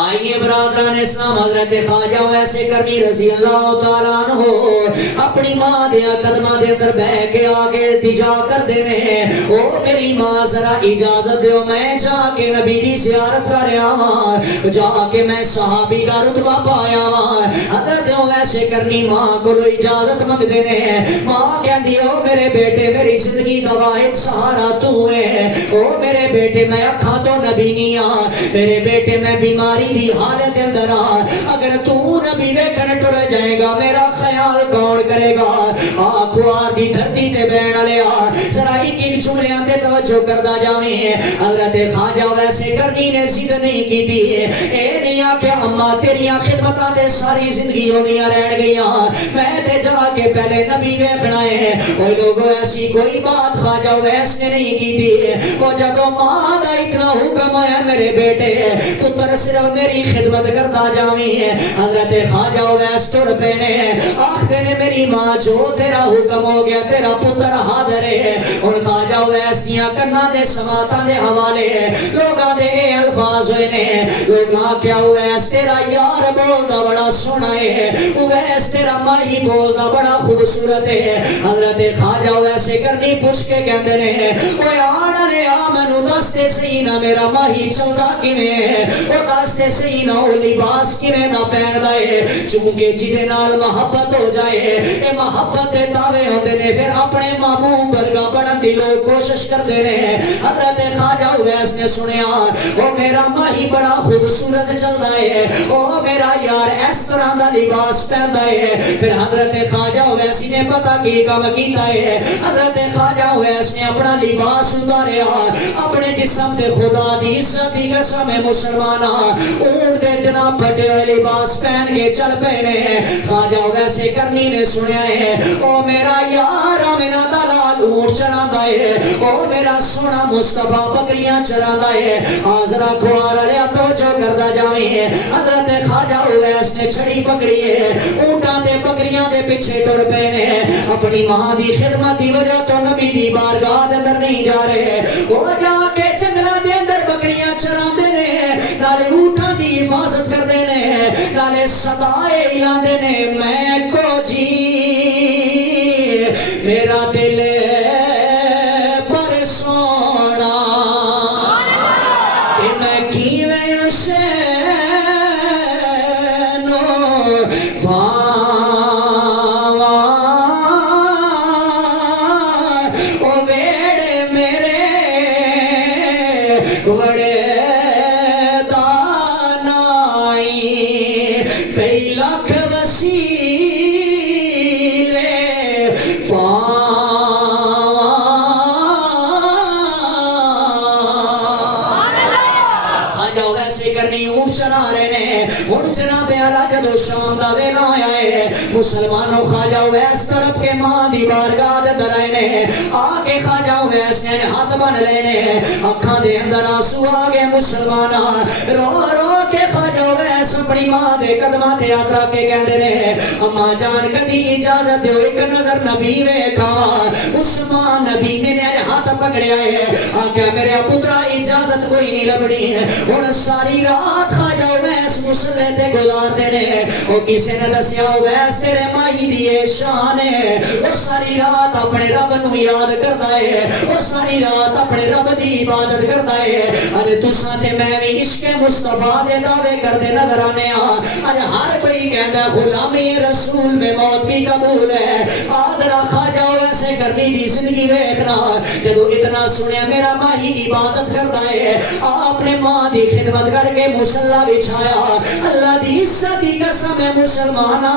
آئیے برادران اسلام، حضرت خواجہ ویسے کرنی رضی اللہ تعالیٰ عنہ اپنی ماں دیا قدمہ دے اندر بہ کے آگے التجا کر دینے ہیں، او میری ماں ذرا اجازت دیو میں جا کے نبی دی زیارت کر آواں، جا کے میں صحابی دا رتبہ پایا واں۔ حضرت ویسے کرنی ماں کو اجازت منگ دینے ہیں، ماں کہہ دیو میرے بیٹے میری زندگی دا واحد سہارا تو ہے، او میرے بیٹے میں اکھاں تو نبی نہیں آ، میرے بیٹے میں بیماری دی حالت اندر آ، اگر تو نبی ویکھن ٹر جائے گا میرا خیال کون کرے گا؟ آخوار دی دھرتی تے بین لیا ذرا ایک ایک جملیاں تے توجہ کردا جاویں۔ حضرت خواجہ ویسے کرنی نے ضد نہیں کی تھی، اے نہیں آکھیا اماں تیریاں خدمتاں تے ساری زندگی ہوندیاں رہن گئیاں، میں تے جا کے پہلے نبی ویکھنا ہے۔ کوئی لوگوں ایسی کوئی بات خواجہ ویس نے نہیں کی تھی، وہ جب ماں دا اتنا حکم ہے میرے بیٹے پتر صرف میری خدمت کرتا جاویں، حضرت خواجہ ویس ٹر پینے آختے نے میری ماں جو تیرا حکم ہو گیا تیرا پتر حاضر ہے۔ اور خواجہ ویس دیاں کنا دے سماعتاں دے حوالے لوگاں دے اے الفاظ ہوئے نے، لوگاں کیا ویس تیرا یار بولدا بڑا سونا ہے، ویس تیرا ماہی بولدا بڑا خوبصورت ہے۔ حضرت خواجہ ویسے کرنی پوچھ کے کہندے نے اوے آن لے آ مینوں دس تے صحیح نہ میرا ماہی چلدا کیویں ہے، او دس تے صحیح نہ او لباس کیویں دا پہندا ہے، چونکہ جدے نال محبت ہو جائے اے محبت دے دعوے ہوندے نے پھر اپنے محبوب ورگا بنن دی لوگ کوشش کردے نے۔ حضرت خواجہ ویس نے سنیا او میرا ماہی بڑا خوبصورت چلدا ہے، او میرا یار اس طرح دا لباس پہندا ہے، پھر حضرت خواجہ ویس نے پتہ کی کام کیتا ہے، حضرت خواجہ ویس نے اپنا لباس اتاریا، اپنے جسم تے خدا دی عزت دی قسم ہے مسلمانہ اونٹ دے جناب پھٹے ہوئے لباس پہن کے چل پینے۔ خواجہ ویسے کرنی نے سنیا ہے او میرا یار میرا دلال اونٹ چراندا ہے، او میرا سونا مصطفیٰ بکریاں چراندا ہے، حاضرہ کھوار لیا توجہ کردا جاویں۔ حضرت خواجہ ویس نے چھڑی پکڑی ہے، اونٹاں دے بکریاں دے پیچھے ٹر پینے، اپنی ماں دی خدمت دی وجہ تو نبی دی بارگاہ دے اندر نہیں جا رہے، وہ جا کے جنگلاں دے اندر بکریاں چراندے نے، نالے اونٹاں دی حفاظت کردے نے، نالے صدائے اعلاندے نے میں کو جی میرا دل پر سونا کہ میں کیویں اسے بڑے دانائی کئی لاکھ وسیلے پاواں۔ خواجہ ویسے کرنی اونٹ چرا رہے نے، اونٹ جناب اعلیٰ جدو شام دا ویلا ہویا ہے، مسلمانوں خواجہ ویس تڑپ کے ماں دی بارگاہ دے اندر آئے نے، آ کے خواجہ ویس نے ہاتھ بن لینے، اکھاں دے اندر آنسو آ گئے مسلمانہ، رو رو کے خواجہ ویس اپنی ماں دے قدماں تے ہاتھ رکھ کے کہندے نے اماں جان کدی اجازت دیو ایک نظر نبی ویکھاواں۔ اس ماں نبی نے ہاتھ پکڑیا ہے، آکھیا میرے پترا اجازت کوئی نہیں لبنی، ہن ساری رات خواجہ ویس مصلے تے گزاردے نے، او کسے نے دسیا ویس تیرے مائی دی شان ہے، او ساری رات اپنے رب نو یاد کردا ہے، او ساری رات اپنے رب دی عبادت کردا ہے۔ ارے تساں تے میں بھی عشق مصطفیٰ دے دعوے کردے نظر آنے ہاں، ارے ہر کوئی کہندا غلامی رسول میں موت بھی قبول ہے، آدھرا خواجہ ویسے کرنی دی زندگی ویکھنا، جدو اتنا سنیا میرا ماہی عبادت کردا ہے، اپنے ماں دی خدمت کر کے مصلی بچھایا، اللہ دی عزت دی قسم ہے مسلمانہ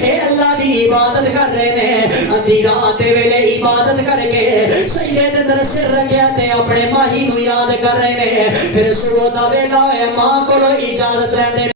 اے اللہ دی عبادت کر رہے نے، ادھی رات ویلے عبادت کر کے سجدے دے اندر سر رکھیا تے اپنے ماہی نو یاد کر رہے نے، پھر صبح دا ویلا ہوئے ماں کولو اجازت لیندے